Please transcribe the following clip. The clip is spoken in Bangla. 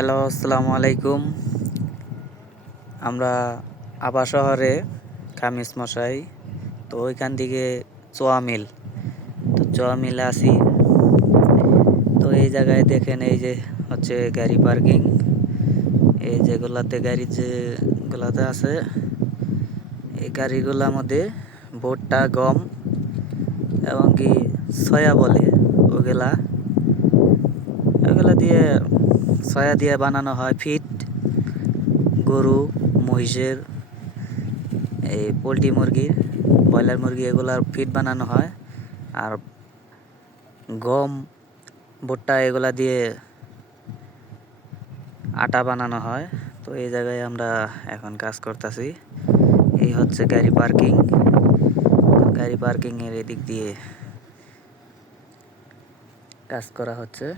হ্যালো, আসসালামু আলাইকুম। আমরা আবা শহরে খামিস মশাই, তো ওইখান থেকে চোয়া মিল, তো চোয়া মিলে আছি। তো এই জায়গায় দেখেন, এই যে হচ্ছে গাড়ি পার্কিং, এই যেগুলাতে গাড়ি যেগুলাতে আছে, এই গাড়িগুলোর মধ্যে ভুট্টা, গম এবং কি সয়া বলে ওগুলা ওগুলা দিয়ে, সয়া দিয়ে বানানো হয় ফিট। গরু, মহিষের, এই পোলট্রি মুরগির, ব্রয়লার মুরগি এগুলার ফিট বানানো হয়। আর গম, ভুট্টা এগুলা দিয়ে আটা বানানো হয়। তো এই জায়গায় আমরা এখন কাজ করতেছি। এই হচ্ছে গাড়ি পার্কিং। গাড়ি পার্কিং এর এদিক দিয়ে কাজ করা হচ্ছে।